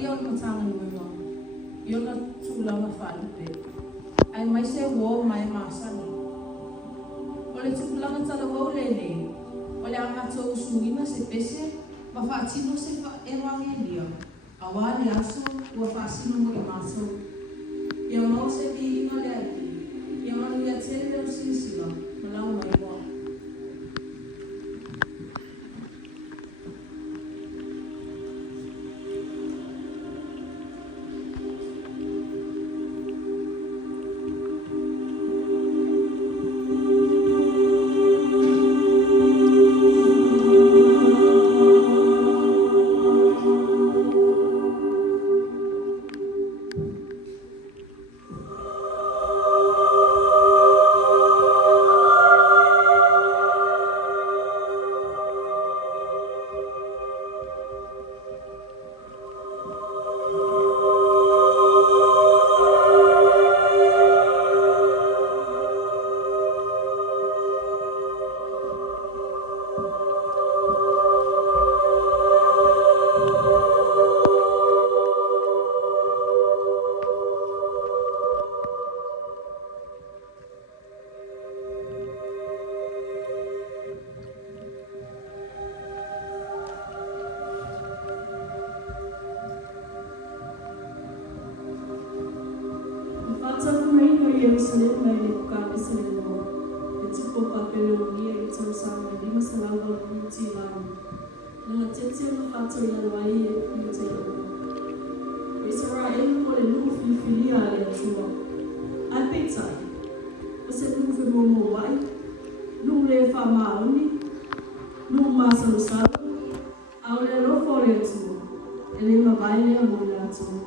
ion matanga no. Ion na tula na falupe. Ai mai se wo mai masani. Ole tula na tala wo lele. Ole anga to suina se pese, ma fa tino se fa evangelia. Awali aso wa fa sino mo maso. Ia mau se di ina le aki. Ia manu ia tele o sisila. Malau mai mo. Jerusalem mai le ka Israelo. E tipo papelonia e tau sama lima salawa luti lam. Na tete na fato ia lai e pute lam. Israel mo le lufi filia le tua. Ai peitai. Você lufi mo mo wai. Lu le fa maoni. Lu masa lo salo. Au le rofo le tua. E le mabaile a mo le tua.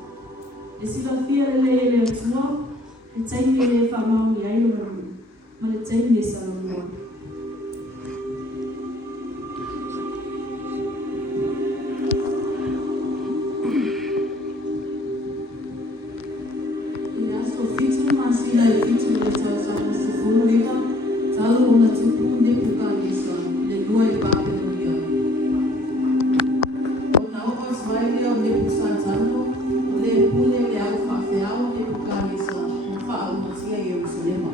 E sila fia le tua. E taimi le whamau i ailuramu, ma le taimi e salamua. I aso fitu masina e fitu le tau sama se fulu eka, tau ona tupu ne kukanisa, le lua e papelonia. O na opa swaile o ne kusantano, o le pule le au whawheao ne kukanisa. Fa'aumatia Yerusalema.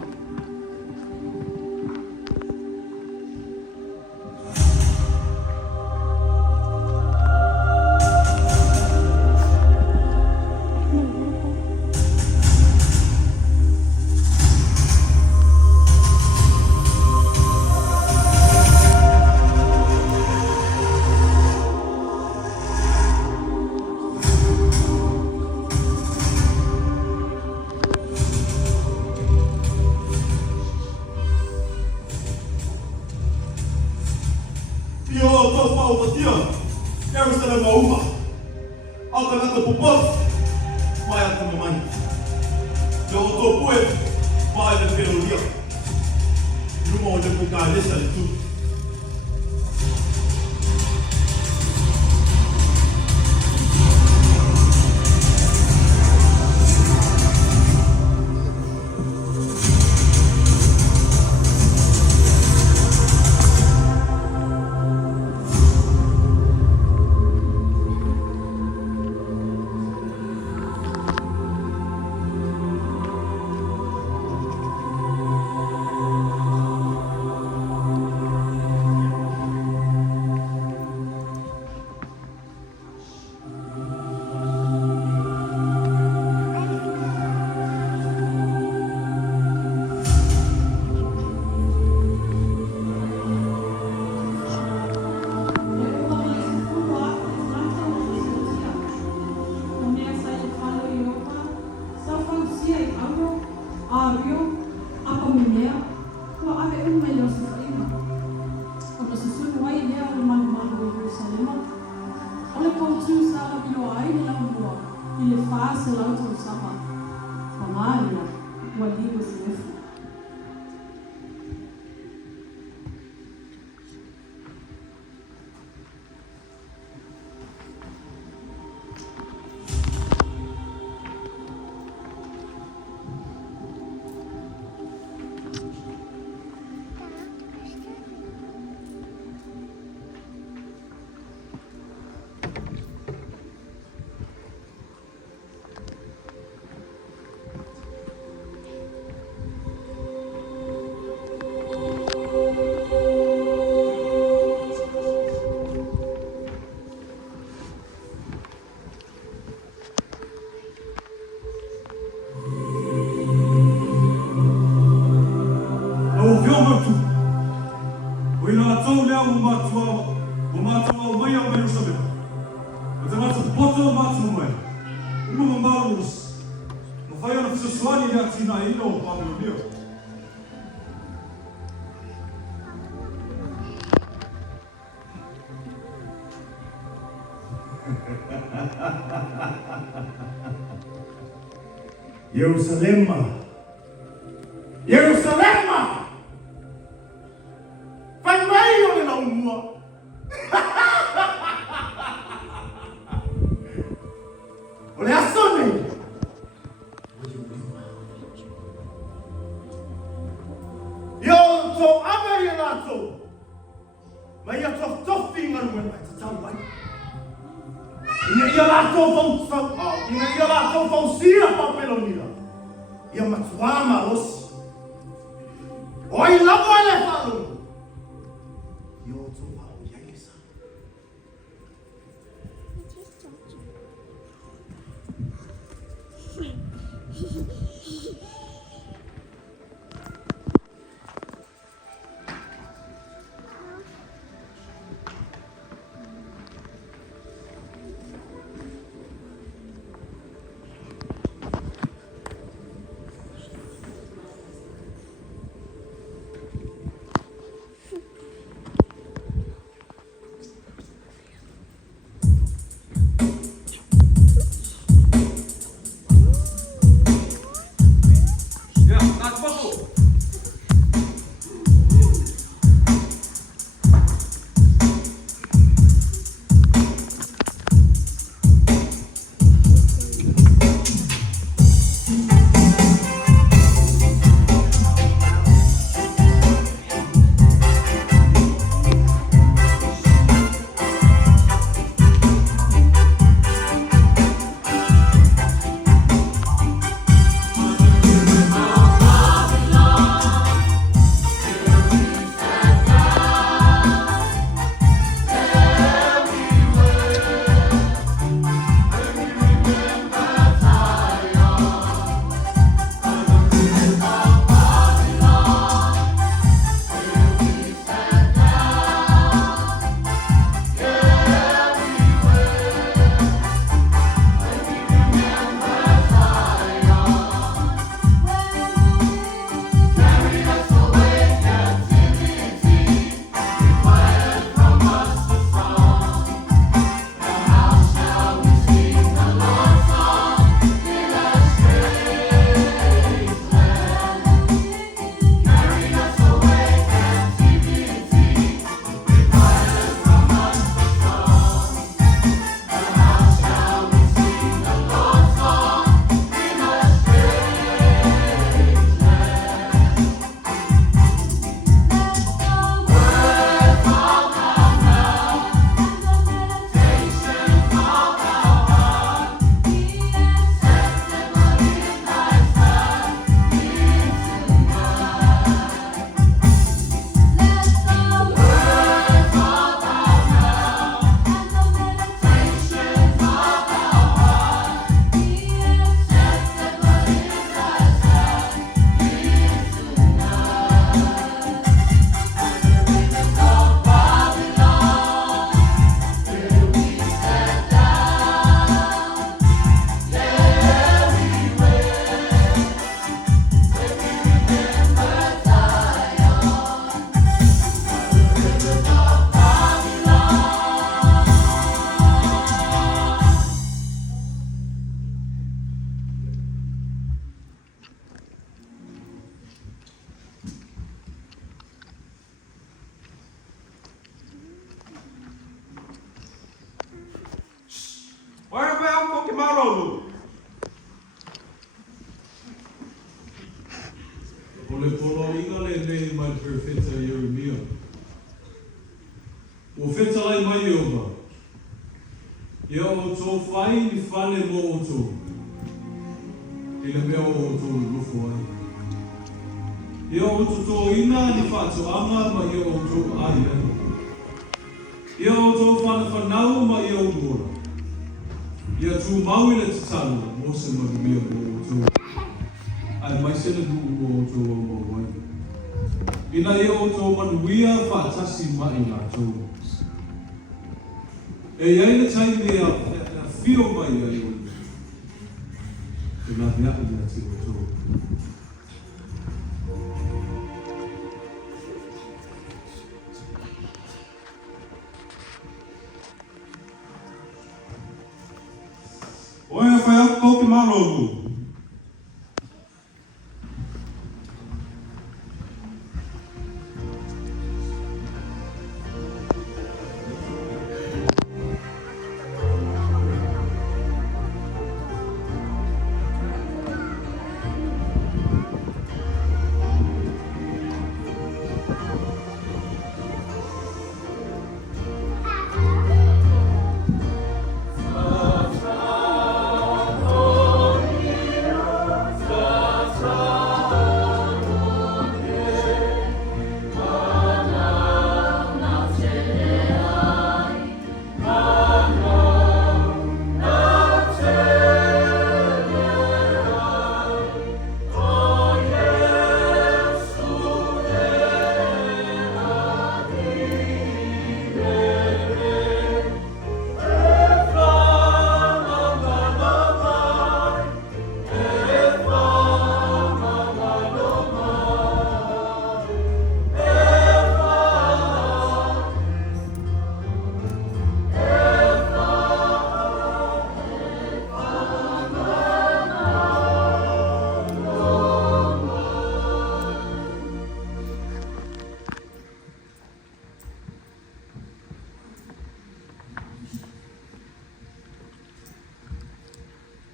Jerusalem uma. Alternata popos. Mai altă moment. Eu o poet. Mai de perulia. Nu mă de pe care să le tu. O ina tau lea o mātua o mai au Jerusalem. O te rata poto o mātua mai. Unu mambarus. Ma whai ana whisasuani lea tina ino o Pāmelo Neo. Jerusalema! Jerusalema! Whai mai o le naumua! O le aso nei! Yo tō anga i rātou! Mai a tofi ngaru e mai te tau mai. Ina ia rātou whau ina ia rātou whau sira Papelonia. Ia matuama osi. O ai lavo ele whalu. Ia o tō whau iai sa. marolu. O le polo inga le nei mai perfetta Yeremia. O feta lai mai Yehova. Ia o tō whai ni whale mo o tō. I le mea o tō lufo ai. Ia o tō ina ni whātu anga ma ia o tō aia. Ia o tō whana whanau ma ia o mora. Ia tū mau ina tatalu mo se marumia mo o tō. Ai mai sena du o tō o wai. Ina e o tō manuia whātasi mai ngā tō. E iai na tai mea whio mai ai o. E la mea i na te o tō. Oe whai ako ki marogu.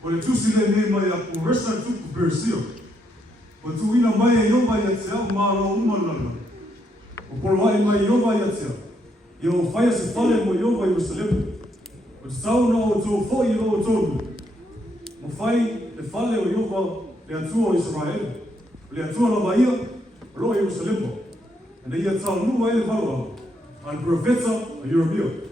O le tusile ne mai a kuresa tuku persio. O tuina mai e yoma ia tea maro umalala. O polwai mai yoma ia tea. Ia o whaia se whale mo yoma i Jerusalem. O te sauna o tō fōi i o tōnu. Mo whai le whale o yoma le atua o Israel. O le atua la vaia o loa i Jerusalem. E na ia tau nua e le whalua. Al profeta a Yeremia.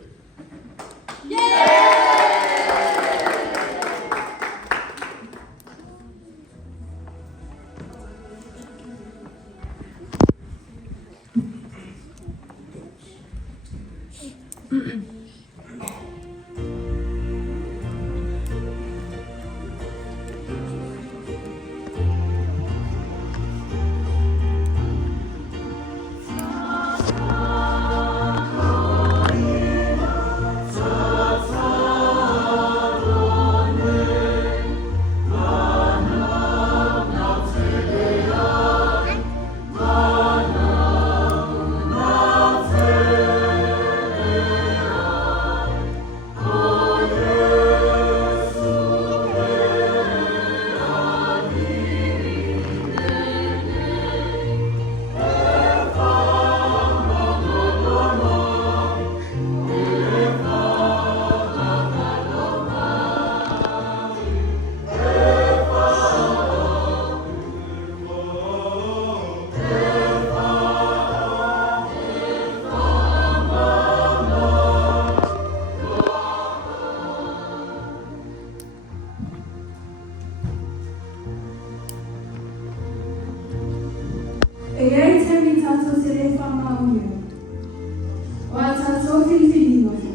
E iai te mi tātou te re whamaungia. O a tātou whiwhini nofu.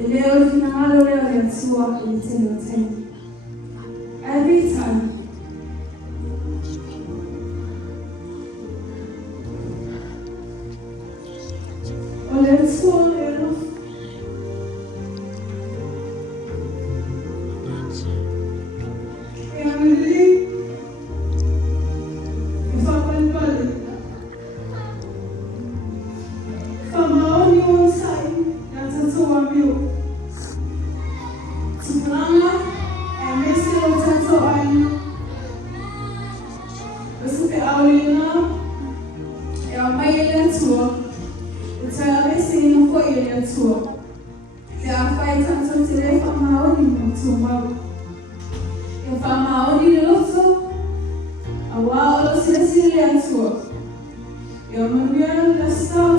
E leo i whina malo leo le atua i tēnei o tēnei. Every time. O le atua le nofu. E amiri. E whapalipale. Whamaoni o nsai, na tatou amio. Tupulanga, e mese o tatou ai. Wasuke aulina, e o mai ele atua. E tala mese ino ko ele atua. E a whai tatou te re whamaoni mo tu mau. E whamaoni le loto, a wao lo sile sile atua. E o manuia le stau